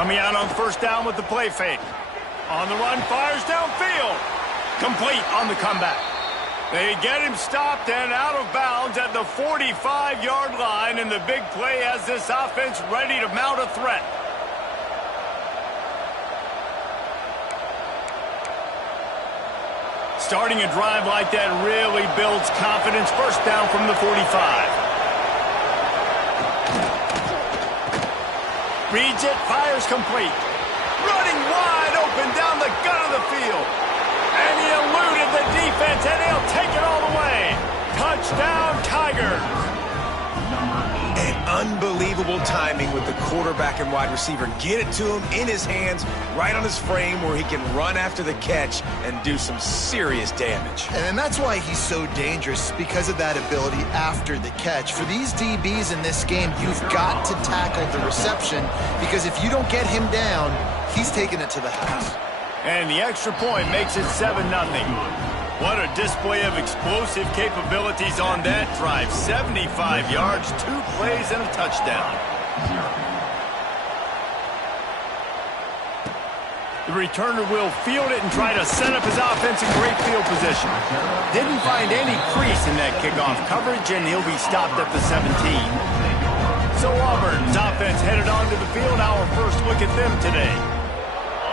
Coming out on first down with the play fake. On the run, fires downfield. Complete on the comeback. They get him stopped and out of bounds at the 45-yard line, and the big play has this offense ready to mount a threat. Starting a drive like that really builds confidence. First down from the 45. Reads it, fires complete. Running wide open down the gut of the field. And he eluded the defense, and he'll take it all the way. Touchdown, Tigers. And unbelievable timing with the quarterback and wide receiver. Get it to him in his hands, right on his frame where he can run after the catch and do some serious damage. And that's why he's so dangerous, because of that ability after the catch. For these DBs in this game, you've got to tackle the reception, because if you don't get him down, he's taking it to the house. And the extra point makes it 7-0. What a display of explosive capabilities on that drive. 75 yards, 2 plays, and a touchdown. The returner will field it and try to set up his offense in great field position. Didn't find any crease in that kickoff coverage, and he'll be stopped at the 17. So Auburn's offense headed onto the field. Our first look at them today.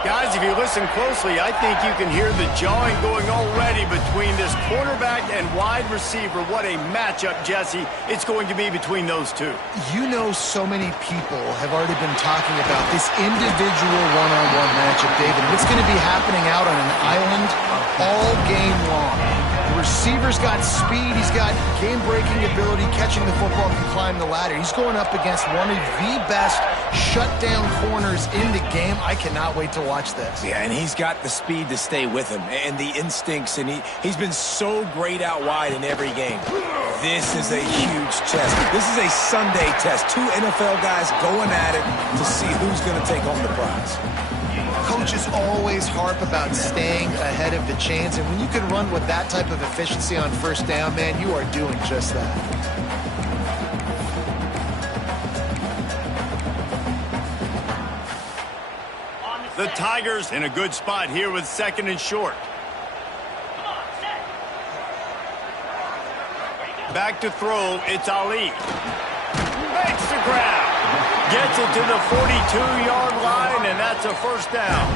Guys, if you listen closely, I think you can hear the jawing going already between this quarterback and wide receiver. What a matchup, Jesse, it's going to be between those two. You know, so many people have already been talking about this individual one-on-one matchup, David. It's going to be happening out on an island all game long. The receiver's got speed. He's got game-breaking ability, catching the football, can climb the ladder. He's going up against one of the best shutdown corners in the game. I cannot wait to watch this. Yeah, and he's got the speed to stay with him and the instincts, and he's been so great out wide in every game. This is a huge test. This is a Sunday test. 2 NFL guys going at it to see who's going to take home the prize. Coaches always harp about staying ahead of the chains, and when you can run with that type of efficiency on first down, man, you are doing just that. The Tigers in a good spot here with 2nd and short. Back to throw, it's Ali. Makes the grab. Gets it to the 42-yard line, and that's a first down.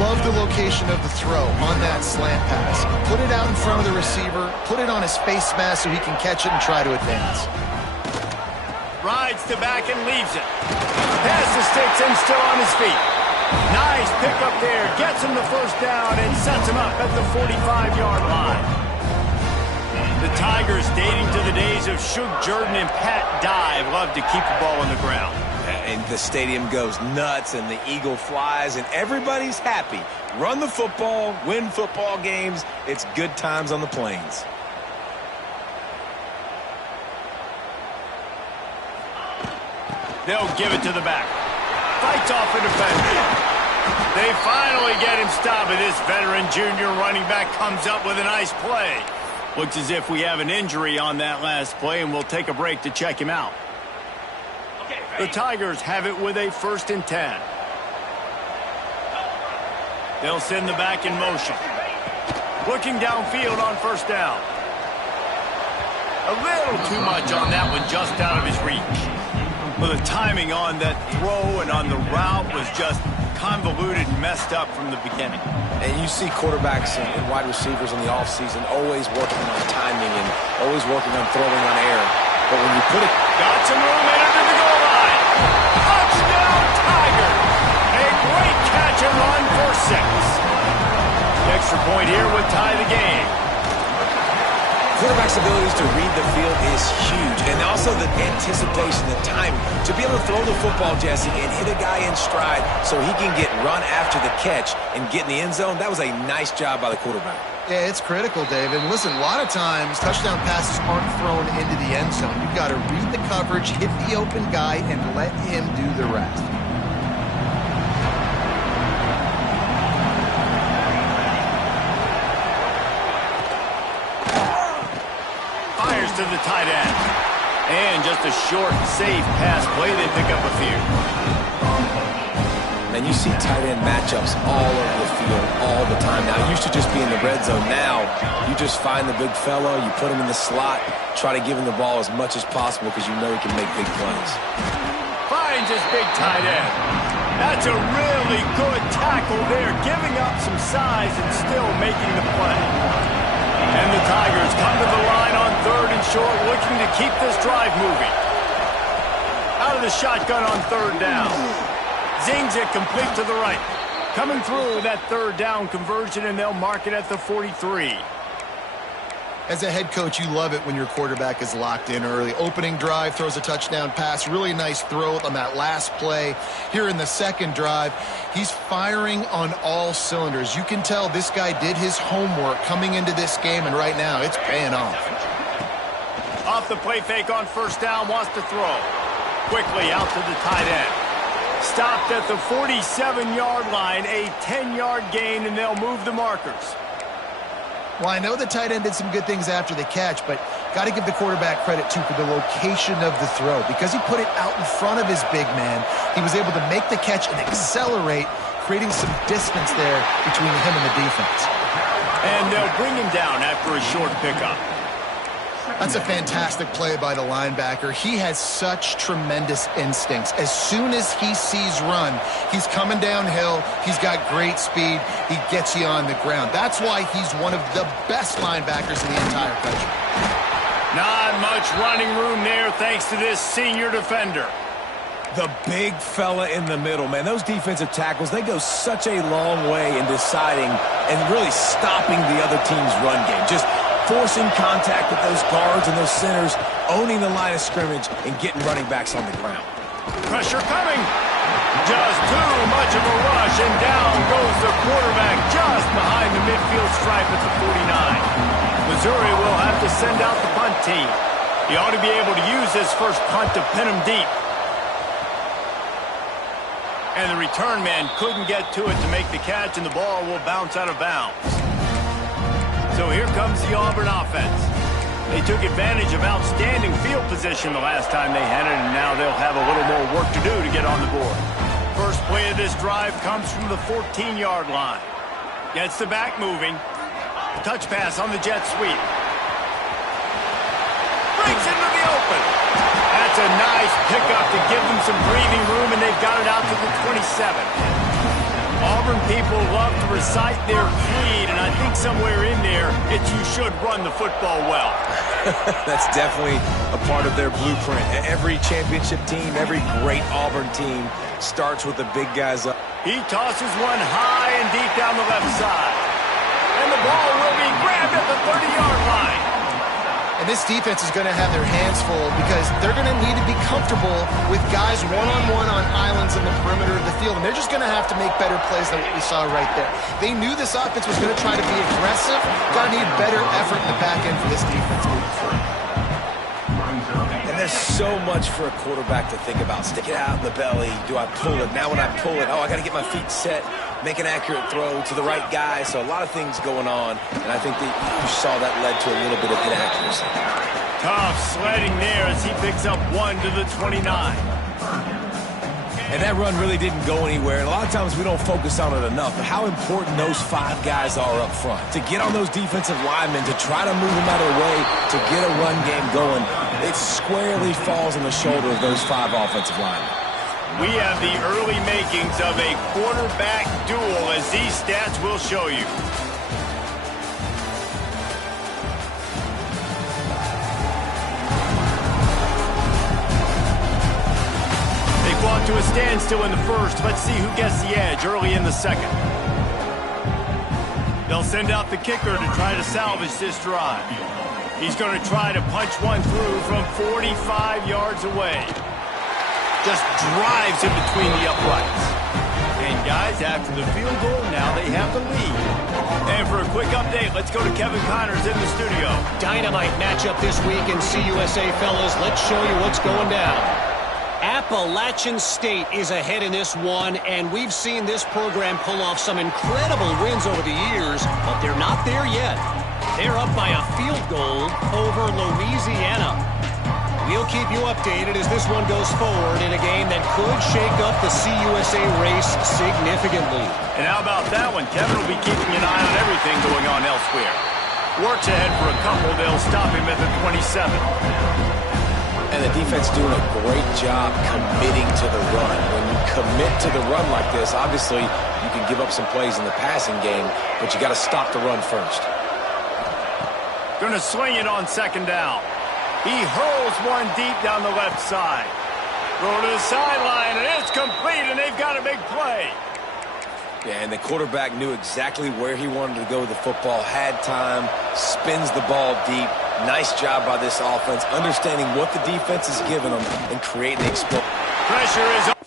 Love the location of the throw on that slant pass. Put it out in front of the receiver, put it on his face mask so he can catch it and try to advance. Rides to back and leaves it. Pass the sticks and still on his feet. Nice pickup there. Gets him the first down and sets him up at the 45-yard line. The Tigers, dating to the days of Shug Jordan and Pat Dye, love to keep the ball on the ground. And the stadium goes nuts, and the eagle flies, and everybody's happy. Run the football, win football games. It's good times on the plains. They'll give it to the back. Fights off a defender. They finally get him stopped, and this veteran junior running back comes up with a nice play. Looks as if we have an injury on that last play, and we'll take a break to check him out. The Tigers have it with a 1st and 10. They'll send the back in motion. Looking downfield on first down. A little too much on that one, just out of his reach. Well, the timing on that throw and on the route was just convoluted and messed up from the beginning. And you see quarterbacks and wide receivers in the offseason always working on timing and always working on throwing on air. But when you put it... Got some room in under the goal line. Touchdown, Tigers! A great catch and run for 6. The extra point here would tie the game. Quarterback's abilities to read the field is huge, and also the anticipation, the timing. To be able to throw the football, Jesse, and hit a guy in stride so he can get run after the catch and get in the end zone, that was a nice job by the quarterback. Yeah, it's critical, David. Listen, a lot of times touchdown passes aren't thrown into the end zone. You've got to read the coverage, hit the open guy, and let him do the rest. To the tight end. And just a short, safe pass play. They pick up a few. And you see tight end matchups all over the field all the time now. It used to just be in the red zone. Now you just find the big fella, you put him in the slot, try to give him the ball as much as possible because you know he can make big plays. Finds his big tight end. That's a really good tackle there, giving up some size and still making the play. And the Tigers come to the line on 3rd and short, looking to keep this drive moving. Out of the shotgun on 3rd down. Zings it complete to the right. Coming through with that 3rd down conversion, and they'll mark it at the 43. As a head coach, you love it when your quarterback is locked in early. Opening drive, throws a touchdown pass. Really nice throw on that last play. Here in the 2nd drive, he's firing on all cylinders. You can tell this guy did his homework coming into this game, and right now it's paying off. Off the play fake on 1st down, wants to throw. Quickly out to the tight end. Stopped at the 47-yard line, a 10-yard gain, and they'll move the markers. Well, I know the tight end did some good things after the catch, but got to give the quarterback credit, too, for the location of the throw. Because he put it out in front of his big man, he was able to make the catch and accelerate, creating some distance there between him and the defense. And they'll bring him down after a short pickup. That's a fantastic play by the linebacker. He has such tremendous instincts. As soon as he sees run, he's coming downhill. He's got great speed. He gets you on the ground. That's why he's one of the best linebackers in the entire country. Not much running room there thanks to this senior defender. The big fella in the middle, man. Those defensive tackles, they go such a long way in deciding and really stopping the other team's run game. Just forcing contact with those guards and those centers, owning the line of scrimmage, and getting running backs on the ground. Pressure coming. Just too much of a rush, and down goes the quarterback just behind the midfield stripe at the 49. Missouri will have to send out the punt team. He ought to be able to use this first punt to pin him deep. And the return man couldn't get to it to make the catch, and the ball will bounce out of bounds. So here comes the Auburn offense. They took advantage of outstanding field position the last time they had it, and now they'll have a little more work to do to get on the board. First play of this drive comes from the 14-yard line. Gets the back moving. A touch pass on the jet sweep. Breaks into the open. That's a nice pickup to give them some breathing room, and they've got it out to the 27. Auburn people love to recite their creed, and I think somewhere in there, it's you should run the football well. That's definitely a part of their blueprint. Every championship team, every great Auburn team starts with the big guys up. He tosses one high and deep down the left side. And the ball will be grabbed at the 30-yard line. And this defense is going to have their hands full because they're going to need to be comfortable with guys one-on-one on islands in the perimeter of the field. And they're just going to have to make better plays than what we saw right there. They knew this offense was going to try to be aggressive. Got to need better effort in the back end for this defense moving forward. And there's so much for a quarterback to think about. Stick it out in the belly. Do I pull it? Now when I pull it, oh, I got to get my feet set. Make an accurate throw to the right guy. So a lot of things going on, and I think that you saw that led to a little bit of inaccuracy. Tough sledding there as he picks up 1 to the 29. And that run really didn't go anywhere, and a lot of times we don't focus on it enough, but how important those 5 guys are up front. To get on those defensive linemen, to try to move them out of the way, to get a run game going, it squarely falls on the shoulder of those 5 offensive linemen. We have the early makings of a quarterback duel, as these stats will show you. They fought to a standstill in the first. Let's see who gets the edge early in the second. They'll send out the kicker to try to salvage this drive. He's going to try to punch one through from 45 yards away. Just drives in between the uprights. And guys, after the field goal, now they have the lead. And for a quick update, let's go to Kevin Connors in the studio. Dynamite matchup this week in CUSA, fellas. Let's show you what's going down. Appalachian State is ahead in this one, and we've seen this program pull off some incredible wins over the years, but they're not there yet. They're up by a field goal over Louisiana. We'll keep you updated as this one goes forward in a game that could shake up the CUSA race significantly. And how about that one? Kevin will be keeping an eye on everything going on elsewhere. Works ahead for a couple. They'll stop him at the 27. And the defense doing a great job committing to the run. When you commit to the run like this, obviously you can give up some plays in the passing game, but you got to stop the run first. Going to swing it on second down. He hurls one deep down the left side. Throw to the sideline, and it's complete, and they've got a big play. Yeah, and the quarterback knew exactly where he wanted to go with the football, had time, spins the ball deep. Nice job by this offense, understanding what the defense is giving them and creating the explosion. Pressure is on.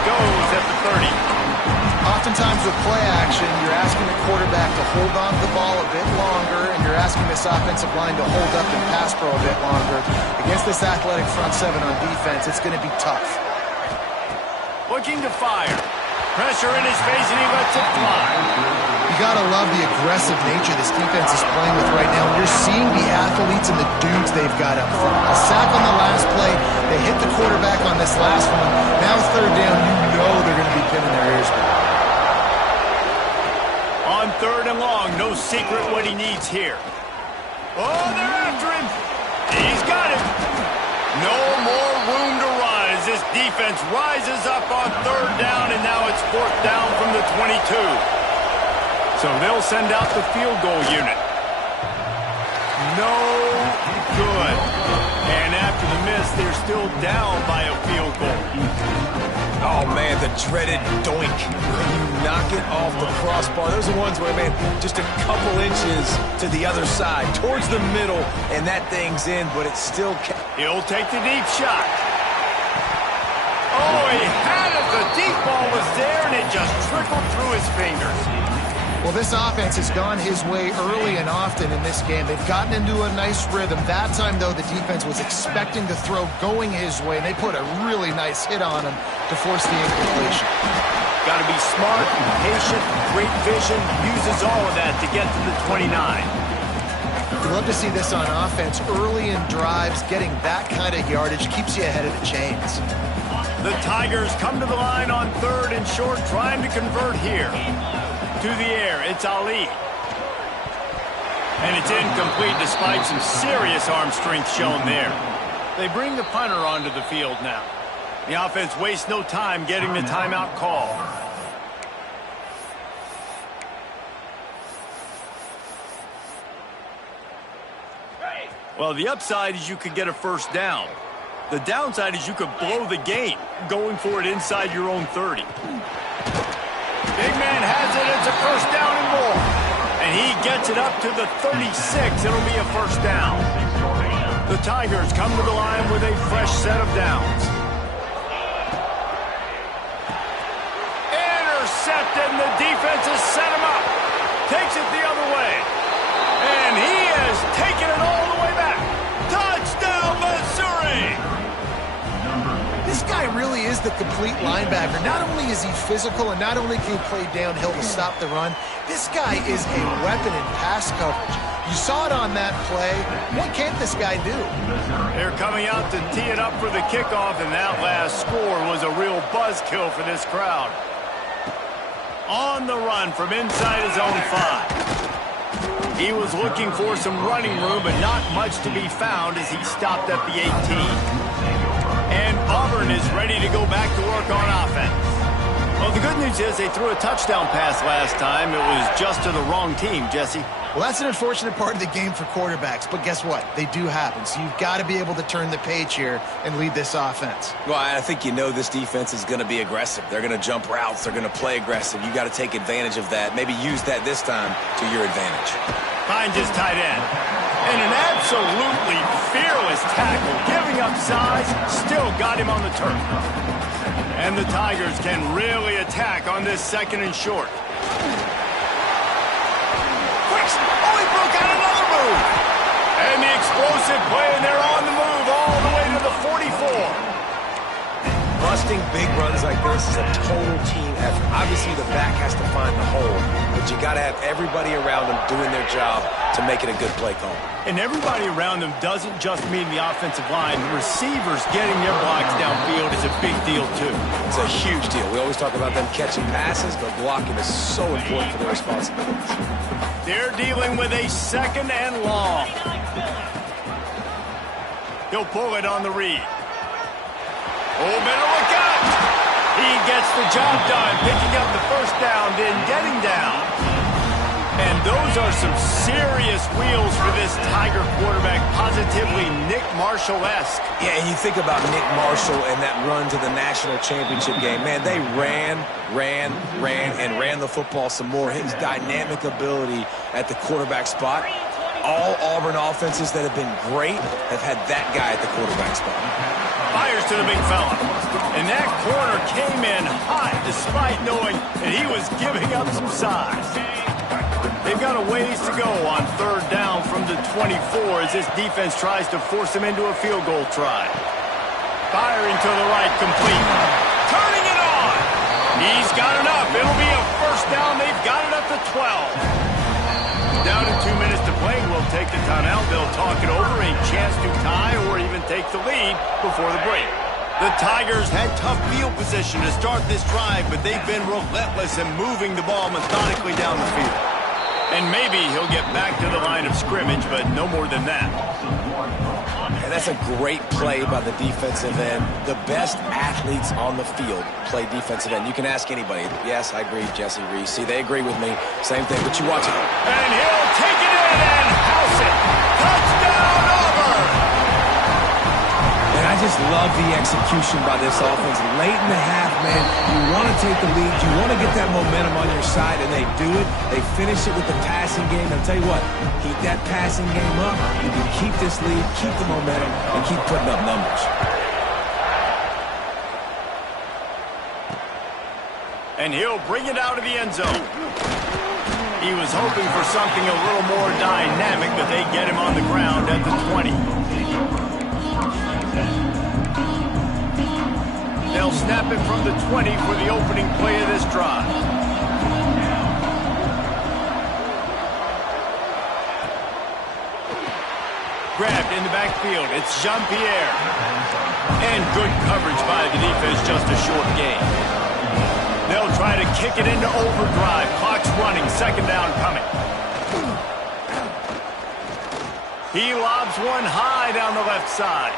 he goes at the 30. Oftentimes with play action, you're asking the quarterback to hold on to the ball a bit longer, and you're asking this offensive line to hold up and pass pro a bit longer. Against this athletic front seven on defense, it's going to be tough. Looking to fire. Pressure in his face, and he lets it fly. You got to love the aggressive nature this defense is playing with right now. You're seeing the athletes and the dudes they've got up front. A sack on the last play. They hit the quarterback on this last one. Now third down, you know they're going to be pinning their ears back. On third and long, no secret what he needs here. Oh, they're after him. He's got it. No more room to run as this defense rises up on third down, and now it's fourth down from the 22. So they'll send out the field goal unit. No good. And after the miss, they're still down by a field goal. Oh, man, the dreaded doink. When you knock it off the crossbar. Those are ones where, man, just a couple inches to the other side, towards the middle, and that thing's in, but it's still... He'll take the deep shot. Oh, he had it. The deep ball was there, and it just trickled through his fingers. Well, this offense has gone his way early and often in this game. They've gotten into a nice rhythm. That time, though, the defense was expecting to throw going his way, and they put a really nice hit on him to force the incompletion. Got to be smart, patient, great vision, uses all of that to get to the 29. You love to see this on offense. Early in drives, getting that kind of yardage keeps you ahead of the chains. The Tigers come to the line on third and short, trying to convert here. To the air, it's Ali. And it's incomplete despite some serious arm strength shown there. They bring the punter onto the field now. The offense wastes no time getting the timeout call. Well, the upside is you could get a first down. The downside is you could blow the game going for it inside your own 30. Big man has it. It's a first down and more. And he gets it up to the 36. It'll be a first down. The Tigers come to the line with a fresh set of downs. Intercepted, and the defense has set him up. Takes it the other way. And he has taken it all the way back. Touchdown, Missouri! This guy really is the complete linebacker. Not only is he physical and not only can he play downhill to stop the run, this guy is a weapon in pass coverage. You saw it on that play. What can't this guy do? They're coming out to tee it up for the kickoff, and that last score was a real buzzkill for this crowd. On the run from inside his own 5. He was looking for some running room, but not much to be found as he stopped at the 18. And Auburn is ready to go back to work on offense. Well, the good news is they threw a touchdown pass last time. It was just to the wrong team, Jesse. Well, that's an unfortunate part of the game for quarterbacks, but guess what? They do happen, so you've got to be able to turn the page here and lead this offense. Well, I think you know this defense is going to be aggressive. They're going to jump routes. They're going to play aggressive. You got to take advantage of that. Maybe use that this time to your advantage. Finds his tight end. And an absolutely fearless tackle, giving up size, still got him on the turf. And the Tigers can really attack on this second and short. Oh, he broke out another move. And the explosive play, and they're on the move all the way to the 44. Busting big runs like this is a total team effort. Obviously, the back has to find the hole, but you got to have everybody around them doing their job to make it a good play call. And everybody around them doesn't just mean the offensive line. The receivers getting their blocks downfield is a big deal, too. It's a huge deal. We always talk about them catching passes, but blocking is so important for their responsibilities. They're dealing with a second and long. He'll pull it on the read. Oh, better look out. He gets the job done, picking up the first down, then getting down. And those are some serious wheels for this Tiger quarterback, positively Nick Marshall-esque. Yeah, and you think about Nick Marshall and that run to the national championship game. Man, they ran the football some more. His dynamic ability at the quarterback spot, all Auburn offenses that have been great have had that guy at the quarterback spot. Fires to the big fella. And that corner came in hot despite knowing that he was giving up some size. They've got a ways to go on third down from the 24 as this defense tries to force him into a field goal try. Firing to the right, complete. Turning it on. He's got enough. It'll be a first down. They've got it up to 12. Down to 2 minutes to play. We'll take the timeout. They'll talk it over. A chance to tie or even take the lead before the break. The Tigers had tough field position to start this drive, but they've been relentless in moving the ball methodically down the field. And maybe he'll get back to the line of scrimmage, but no more than that. And that's a great play by the defensive end. The best athletes on the field play defensive end. You can ask anybody. Yes, I agree, Jesse Reese. See, they agree with me. Same thing, but you watch it. And he'll take it in and house it. Touchdown, Auburn! And I just love the execution by this offense. Late in the half, man, you want to take the lead. You want to get that momentum on your side, and they do it. They finish it with the passing game. I'll tell you what, keep that passing game up. You can keep this lead, keep the momentum, and keep putting up numbers. And he'll bring it out of the end zone. He was hoping for something a little more dynamic, but they get him on the ground at the 20. They'll snap it from the 20 for the opening play of this drive. Grabbed in the backfield. It's Jean-Pierre. And good coverage by the defense, just a short gain. They'll try to kick it into overdrive. Clock's running. Second down coming. He lobs one high down the left side.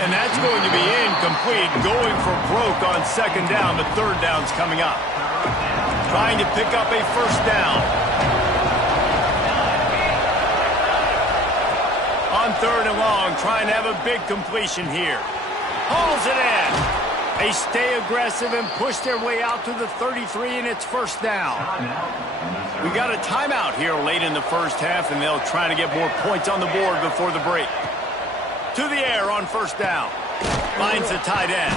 And that's going to be incomplete. Going for broke on second down, but third down's coming up. Trying to pick up a first down. On third and long, trying to have a big completion here. Hauls it in. They stay aggressive and push their way out to the 33, and it's first down. We got a timeout here late in the first half, and they'll try to get more points on the board before the break. To the air on first down. Finds the tight end.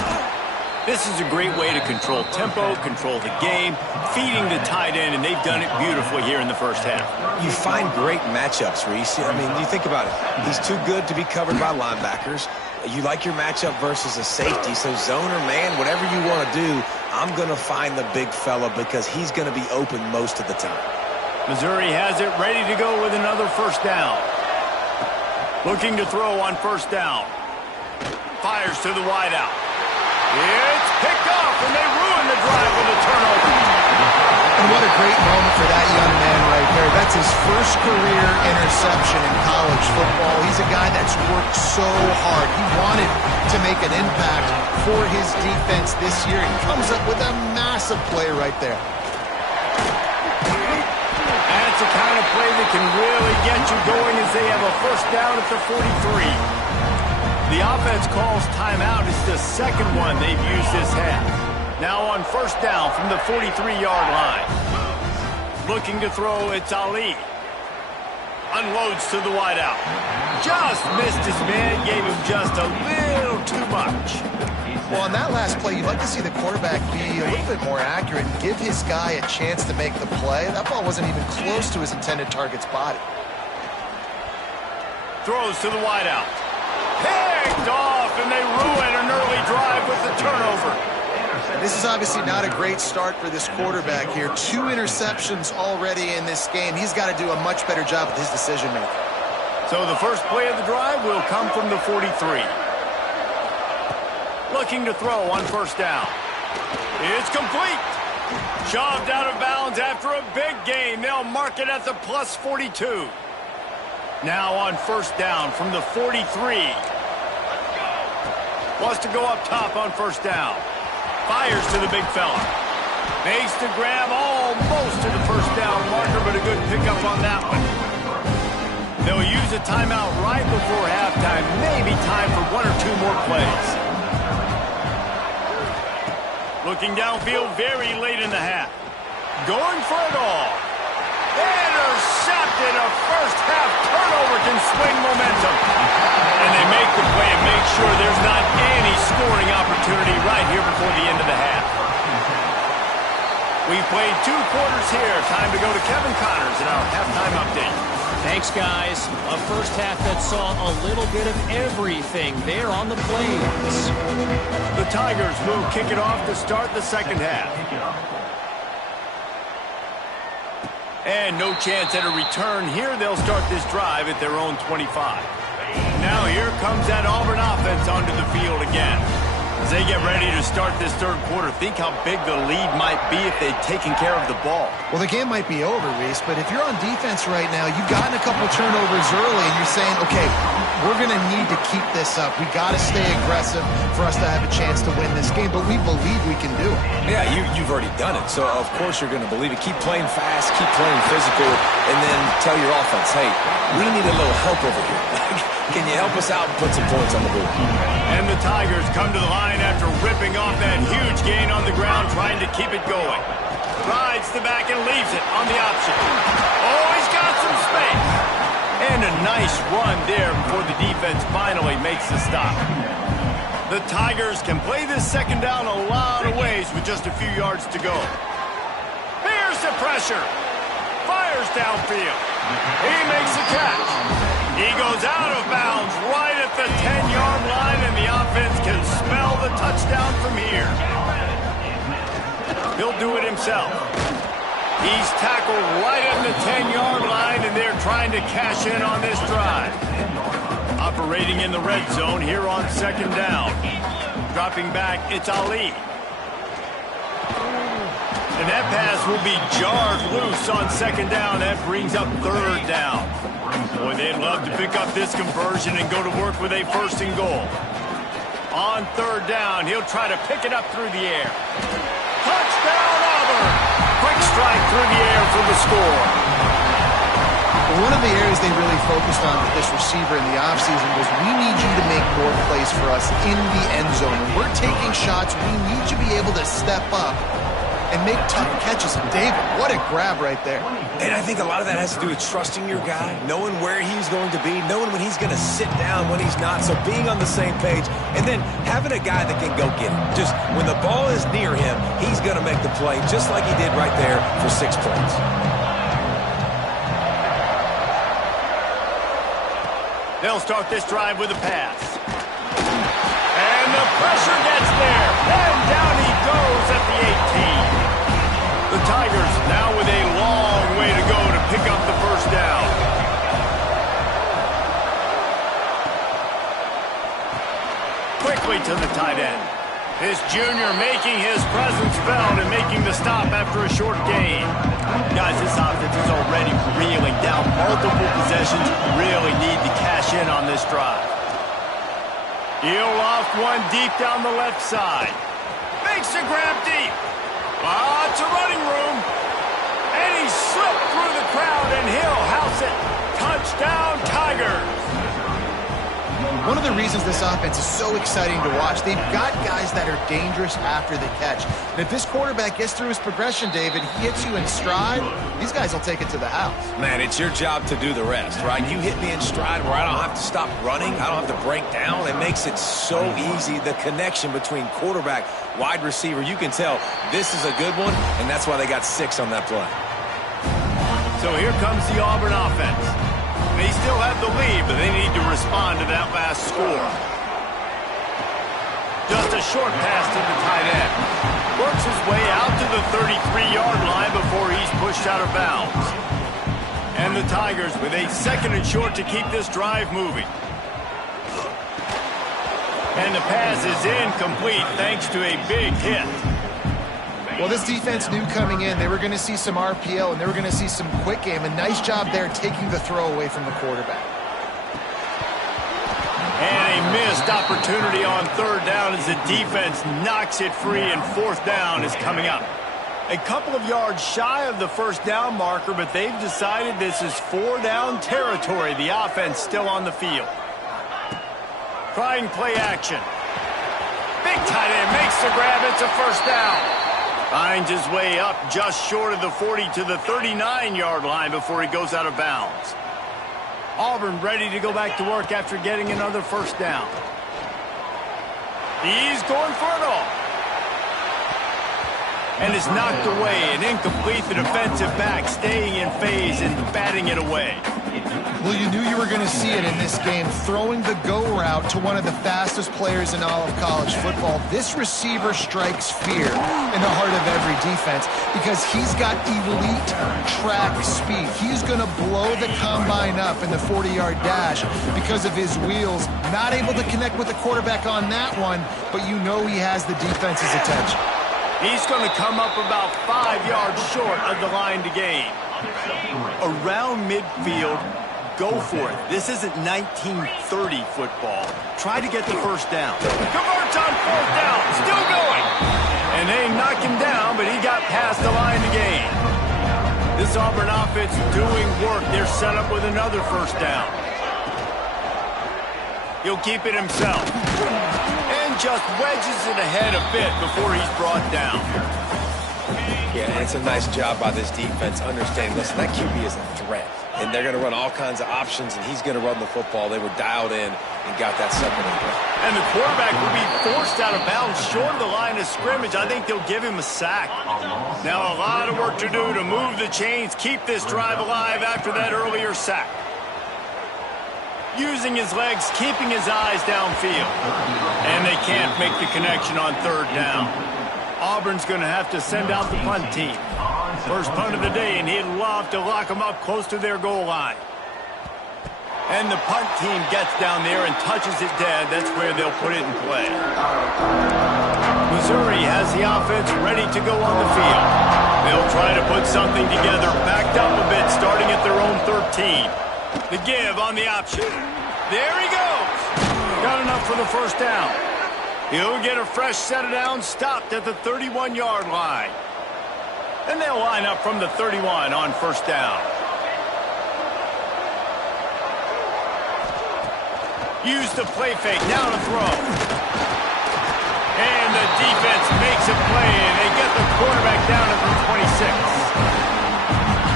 This is a great way to control tempo, control the game, feeding the tight end, and they've done it beautifully here in the first half. You find great matchups, Reese. I mean, you think about it. He's too good to be covered by linebackers. You like your matchup versus a safety, so zone or man, whatever you want to do, I'm going to find the big fella because he's going to be open most of the time. Missouri has it ready to go with another first down. Looking to throw on first down. Fires to the wideout. It's picked off, and they ruin the drive with a turnover. And what a great moment for that young man right there. That's his first career interception in college football. He's a guy that's worked so hard. He wanted to make an impact for his defense this year. He comes up with a massive play right there. That's the kind of play that can really get you going as they have a first down at the 43. The offense calls timeout. It's the second one they've used this half. Now on first down from the 43-yard line. Looking to throw, it's Ali. Unloads to the wideout. Just missed his man, gave him just a little too much. Well, on that last play, you'd like to see the quarterback be a little bit more accurate and give his guy a chance to make the play. That ball wasn't even close to his intended target's body. Throws to the wideout. Picked off, and they ruin an early drive with the turnover. This is obviously not a great start for this quarterback here. 2 interceptions already in this game. He's got to do a much better job with his decision-making. So the first play of the drive will come from the 43. Looking to throw on first down. It's complete. Shoved out of bounds after a big gain. They'll mark it at the plus 42. Now on first down from the 43. Wants to go up top on first down. Fires to the big fella. Makes the grab almost to the first down marker, but a good pickup on that one. They'll use a timeout right before halftime. Maybe time for 1 or 2 more plays. Looking downfield very late in the half. Going for it all. Intercepted, a first half before the end of the half. We've played 2 quarters here. Time to go to Kevin Connors in our halftime update. Thanks, guys. A first half that saw a little bit of everything there on the plains. The Tigers will kick it off to start the second half. And no chance at a return here. They'll start this drive at their own 25. Now here comes that Auburn offense onto the field again. As they get ready to start this third quarter, think how big the lead might be if they'd taken care of the ball. Well, the game might be over, Reese, but if you're on defense right now, you've gotten a couple turnovers early, and you're saying, okay, we're going to need to keep this up. We got to stay aggressive for us to have a chance to win this game, but we believe we can do it. Yeah, you've already done it, so of course you're going to believe it. Keep playing fast, keep playing physical, and then tell your offense, hey, we need a little help over here. Can you help us out and put some points on the board? And the Tigers come to the line after ripping off that huge gain on the ground, trying to keep it going. Rides the back and leaves it on the option. Oh, he's got some space. And a nice run there before the defense finally makes the stop. The Tigers can play this second down a lot of ways with just a few yards to go. Here's the pressure. Fires downfield. He makes the catch. He goes out of bounds right at the 10-yard line, and the offense can smell the touchdown from here. He'll do it himself. He's tackled right at the 10-yard line, and they're trying to cash in on this drive. Operating in the red zone here on second down. Dropping back, it's Ali. And that pass will be jarred loose on second down. That brings up third down. Boy, they'd love to pick up this conversion and go to work with a first and goal. On third down, he'll try to pick it up through the air. Touchdown, Auburn! Quick strike through the air for the score. One of the areas they really focused on with this receiver in the offseason was we need you to make more plays for us in the end zone. When we're taking shots, we need you to be able to step up and make tough catches. And David, what a grab right there. And I think a lot of that has to do with trusting your guy, knowing where he's going to be, knowing when he's going to sit down, when he's not. So being on the same page, and then having a guy that can go get it. Just when the ball is near him, he's going to make the play, just like he did right there for 6 points. They'll start this drive with a pass. And the pressure gets there. And down he goes at the 18. The Tigers now with a long way to go to pick up the first down. Quickly to the tight end. This junior making his presence felt and making the stop after a short gain. Guys, this offense is already reeling down multiple possessions. Really need to cash in on this drive. He'll off one deep down the left side. Makes the grab deep. Lots of running room. And he slipped through the crowd, and he'll house it. Touchdown, Tigers. One of the reasons this offense is so exciting to watch, they've got guys that are dangerous after the catch. And if this quarterback gets through his progression, David, he hits you in stride, these guys will take it to the house. Man, it's your job to do the rest, right? You hit me in stride where I don't have to stop running. I don't have to break down. It makes it so easy. The connection between quarterback, wide receiver, you can tell this is a good one, and that's why they got 6 on that play. So here comes the Auburn offense. They still have the lead, but they need to respond to that last score. Just a short pass to the tight end. Works his way out to the 33-yard line before he's pushed out of bounds. And the Tigers with a second and short to keep this drive moving. And the pass is incomplete thanks to a big hit. Well, this defense knew coming in they were going to see some RPO and they were going to see some quick game. A nice job there taking the throw away from the quarterback. And a missed opportunity on third down as the defense knocks it free, and fourth down is coming up. A couple of yards shy of the first down marker, but they've decided this is 4-down territory. The offense still on the field. Trying play action. Big tight end makes the grab. It's a first down. Finds his way up just short of the 40 to the 39-yard line before he goes out of bounds. Auburn ready to go back to work after getting another first down. He's going for it all. and is knocked away and incomplete. The defensive back staying in phase and batting it away. Well, you knew you were going to see it in this game, throwing the go route to one of the fastest players in all of college football. This receiver strikes fear in the heart of every defense because he's got elite track speed. He's going to blow the combine up in the 40-yard dash because of his wheels. Not able to connect with the quarterback on that one, but you know he has the defense's attention. He's going to come up about 5 yards short of the line to gain. Around midfield, go for it. This isn't 1930 football. Try to get the first down. Converts on fourth down. Still going. And they knocked him down, but he got past the line to gain. This Auburn offense doing work. They're set up with another first down. He'll keep it himself. And just wedges it ahead a bit before he's brought down. Yeah, and it's a nice job by this defense understanding, listen, that QB is a threat. And they're going to run all kinds of options, and he's going to run the football. They were dialed in and got that second and goal. And the quarterback will be forced out of bounds short of the line of scrimmage. I think they'll give him a sack. Now a lot of work to do to move the chains, keep this drive alive after that earlier sack. Using his legs, keeping his eyes downfield. And they can't make the connection on third down. Auburn's going to have to send out the punt team. First punt of the day, and he'd love to lock them up close to their goal line. And the punt team gets down there and touches it dead. That's where they'll put it in play. Missouri has the offense ready to go on the field. They'll try to put something together, backed up a bit, starting at their own 13. The give on the option. There he goes. Got enough for the first down. He'll get a fresh set of downs, stopped at the 31-yard line. And they'll line up from the 31 on first down. Use the play fake, now to throw. And the defense makes a play, and they get the quarterback down at the 26.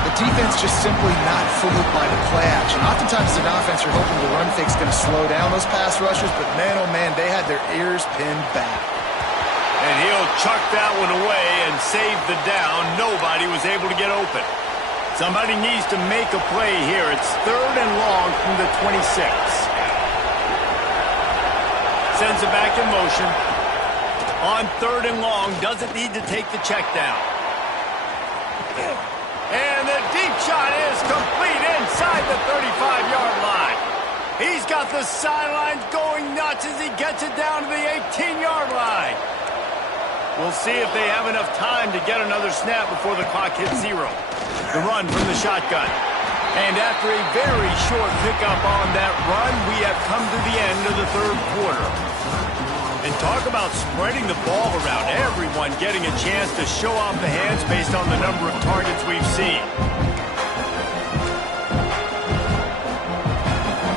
The defense just simply not fooled by the play action. Oftentimes as an offense, you're hoping the run fake's going to slow down those pass rushers, but man, oh man, they had their ears pinned back. And he'll chuck that one away and save the down. Nobody was able to get open. Somebody needs to make a play here. It's third and long from the 26. Sends it back in motion. On third and long, doesn't need to take the check down. And the deep shot is complete inside the 35-yard line. He's got the sidelines going nuts as he gets it down to the 18-yard line. We'll see if they have enough time to get another snap before the clock hits zero. The run from the shotgun. And after a very short pickup on that run, we have come to the end of the third quarter. And talk about spreading the ball around. Everyone getting a chance to show off the hands based on the number of targets we've seen.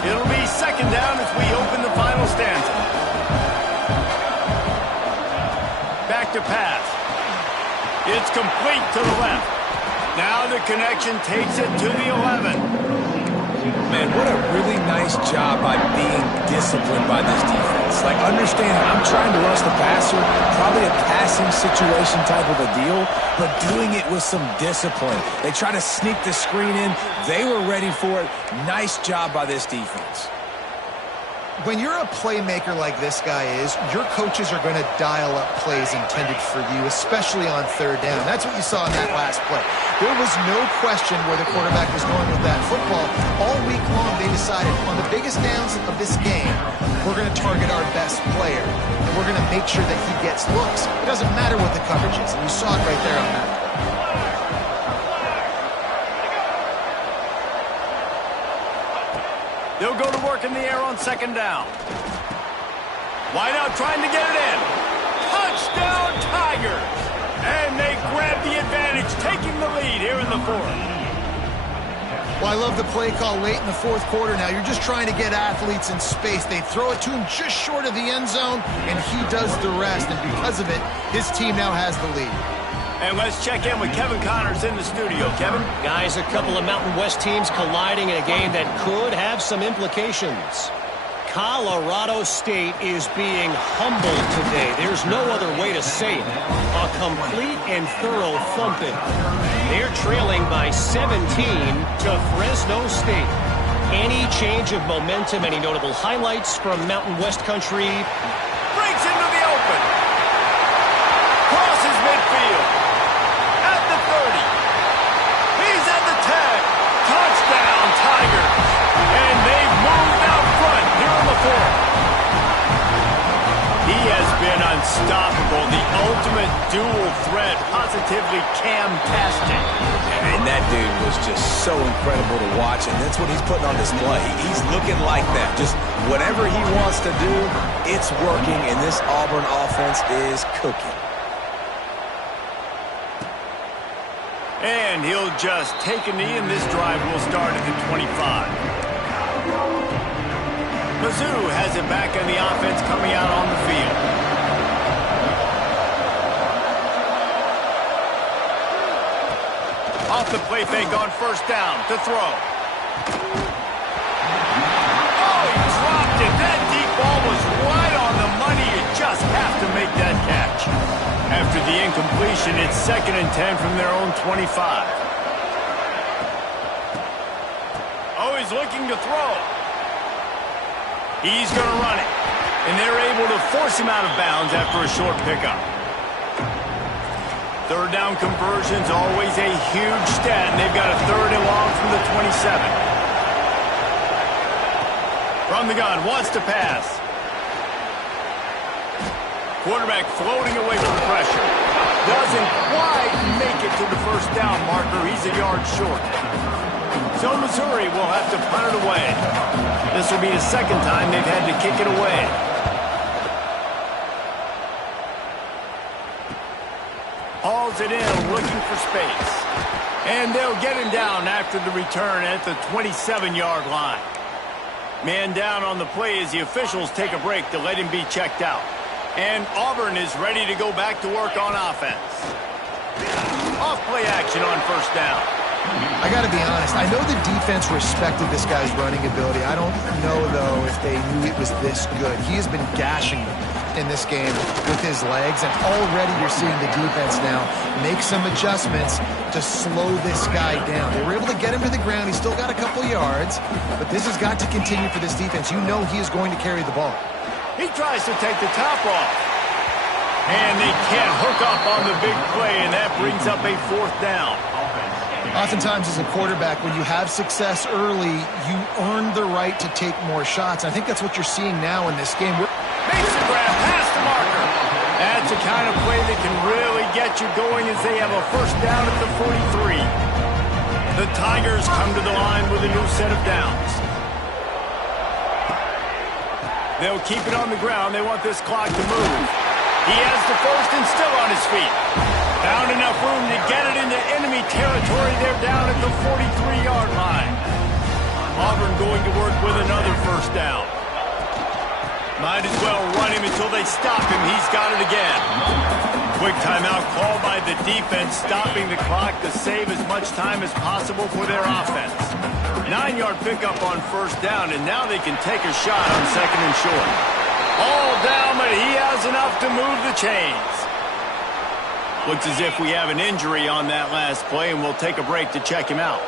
It'll be second down as we open the final stanza. Back to pass. It's complete to the left. Now the connection takes it to the 11. Man, what a really nice job by being disciplined by this defense. Like, understand, I'm trying to rush the passer, probably a passing situation type of a deal, but doing it with some discipline. They try to sneak the screen in. They were ready for it. Nice job by this defense. When you're a playmaker like this guy is, your coaches are going to dial up plays intended for you, especially on third down. That's what you saw in that last play. There was no question where the quarterback was going with that football. All week long, they decided on the biggest downs of this game, we're going to target our best player, and we're going to make sure that he gets looks. It doesn't matter what the coverage is, and you saw it right there on that play. They'll go to work in the air on second down. Wide out trying to get it in. Touchdown, Tigers! And they grab the advantage, taking the lead here in the fourth. Well, I love the play call late in the fourth quarter now. You're just trying to get athletes in space. They throw it to him just short of the end zone, and he does the rest. And because of it, his team now has the lead. And let's check in with Kevin Connors in the studio. Kevin? Guys, a couple of Mountain West teams colliding in a game that could have some implications. Colorado State is being humbled today. There's no other way to say it. A complete and thorough thumping. They're trailing by 17 to Fresno State. Any change of momentum, any notable highlights from Mountain West Country? Breaks into the open. Crosses midfield. At the 30. He's at the 10. Touchdown, Tigers. And they've moved out front here in the fourth. He has been unstoppable. The ultimate dual threat. Positively Cam-tastic. And that dude was just so incredible to watch, and that's what he's putting on display. He's looking like that. Just whatever he wants to do, it's working, and this Auburn offense is cooking. And he'll just take a knee, and this drive will start at the 25. Mizzou has it back on the offense coming out on the field. Off the play fake on first down to throw. Oh, he dropped it. That deep ball was right on the money. You just have to make that catch. After the incompletion, it's 2nd and 10 from their own 25. Oh, he's looking to throw. He's going to run it. And they're able to force him out of bounds after a short pickup. Third down conversion's always a huge stat, and they've got a 3rd and long from the 27. From the gun, wants to pass. Quarterback floating away from pressure. Doesn't quite make it to the first down marker. He's a yard short. So Missouri will have to punt it away. This will be the 2nd time they've had to kick it away. Hauls it in, looking for space. And they'll get him down after the return at the 27-yard line. Man down on the play as the officials take a break to let him be checked out. And Auburn is ready to go back to work on offense. Off play action on first down. I got to be honest. I know the defense respected this guy's running ability. I don't know, though, if they knew it was this good. He has been gashing them in this game with his legs, and already you're seeing the defense now make some adjustments to slow this guy down. They were able to get him to the ground. He's still got a couple yards, but this has got to continue for this defense. You know he is going to carry the ball. He tries to take the top off. And they can't hook up on the big play, and that brings up a 4th down. Oftentimes as a quarterback, when you have success early, you earn the right to take more shots. I think that's what you're seeing now in this game. Makes the grab past the marker. That's the kind of play that can really get you going as they have a first down at the 43. The Tigers come to the line with a new set of downs. They'll keep it on the ground. They want this clock to move. He has the first and still on his feet. Found enough room to get it into enemy territory. They're down at the 43-yard line. Auburn going to work with another first down. Might as well run him until they stop him. He's got it again. Quick timeout called by the defense, stopping the clock to save as much time as possible for their offense. 9-yard pickup on first down, and now they can take a shot on 2nd and short. All down, but he has enough to move the chains. Looks as if we have an injury on that last play, and we'll take a break to check him out.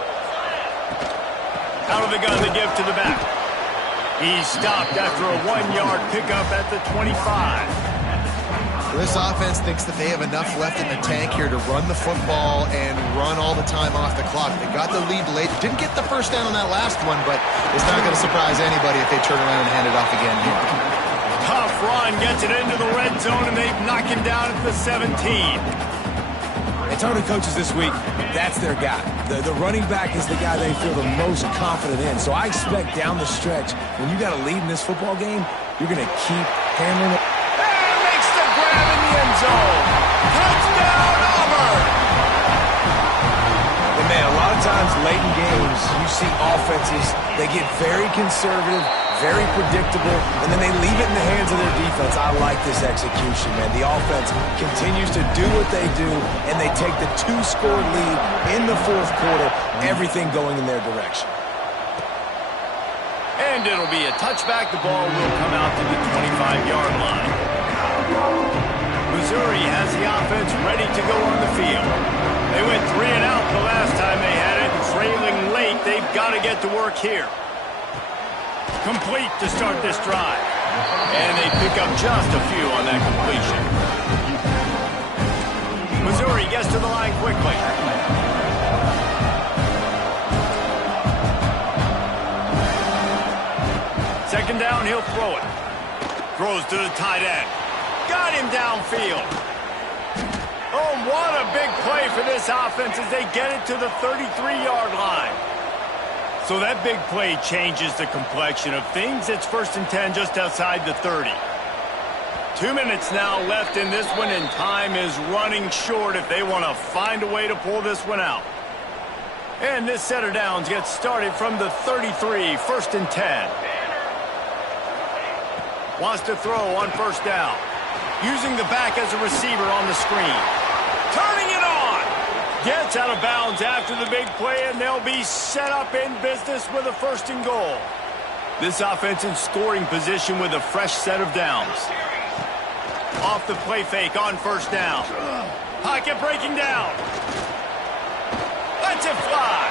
Out of the gun, the give to the back. He's stopped after a 1-yard pickup at the 25. This offense thinks that they have enough left in the tank here to run the football and run all the time off the clock. They got the lead late. Didn't get the first down on that last one, but it's not going to surprise anybody if they turn around and hand it off again here. Tough run, gets it into the red zone, and they've knocked him down at the 17. And Tony coaches this week, that's their guy. The running back is the guy they feel the most confident in. So I expect down the stretch, when you got a lead in this football game, you're going to keep hammering it. And makes the grab in the end zone. Touchdown, Auburn! And man, a lot of times late in games, you see offenses, they get very conservative, very predictable, and then they leave it in the hands of their defense. I like this execution, man. The offense continues to do what they do, and they take the 2-score lead in the 4th quarter, everything going in their direction. And it'll be a touchback. The ball will come out to the 25-yard line. Missouri has the offense ready to go on the field. They went 3 and out the last time they had it. Trailing late, they've got to get to work here. Complete to start this drive. And they pick up just a few on that completion. Missouri gets to the line quickly. Second down, he'll throw it. Throws to the tight end. Got him downfield. Oh, what a big play for this offense as they get it to the 33-yard line. So that big play changes the complexion of things. It's 1st and 10 just outside the 30. 2 minutes now left in this one, and time is running short if they want to find a way to pull this one out. And this set of downs gets started from the 33, 1st and 10. Wants to throw on 1st down. Using the back as a receiver on the screen. Turning it on. Gets out of bounds after the big play, and they'll be set up in business with a 1st and goal. This offense in scoring position with a fresh set of downs. Off the play fake on 1st down. Pocket breaking down. Lets it fly.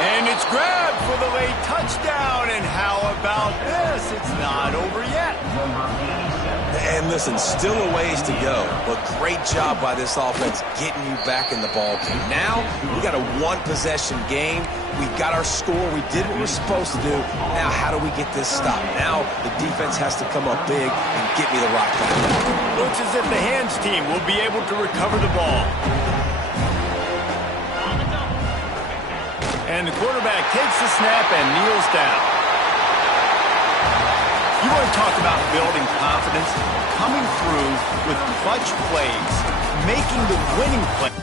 And it's grabbed for the late touchdown. And how about this? It's not over yet. And listen, still a ways to go, but great job by this offense getting you back in the ball game. Now, we got a one-possession game. We got our score. We did what we're supposed to do. Now, how do we get this stopped? Now, the defense has to come up big and get me the rock back. Looks as if the hands team will be able to recover the ball. And the quarterback takes the snap and kneels down. You want to talk about building confidence? Coming through with clutch plays, making the winning play.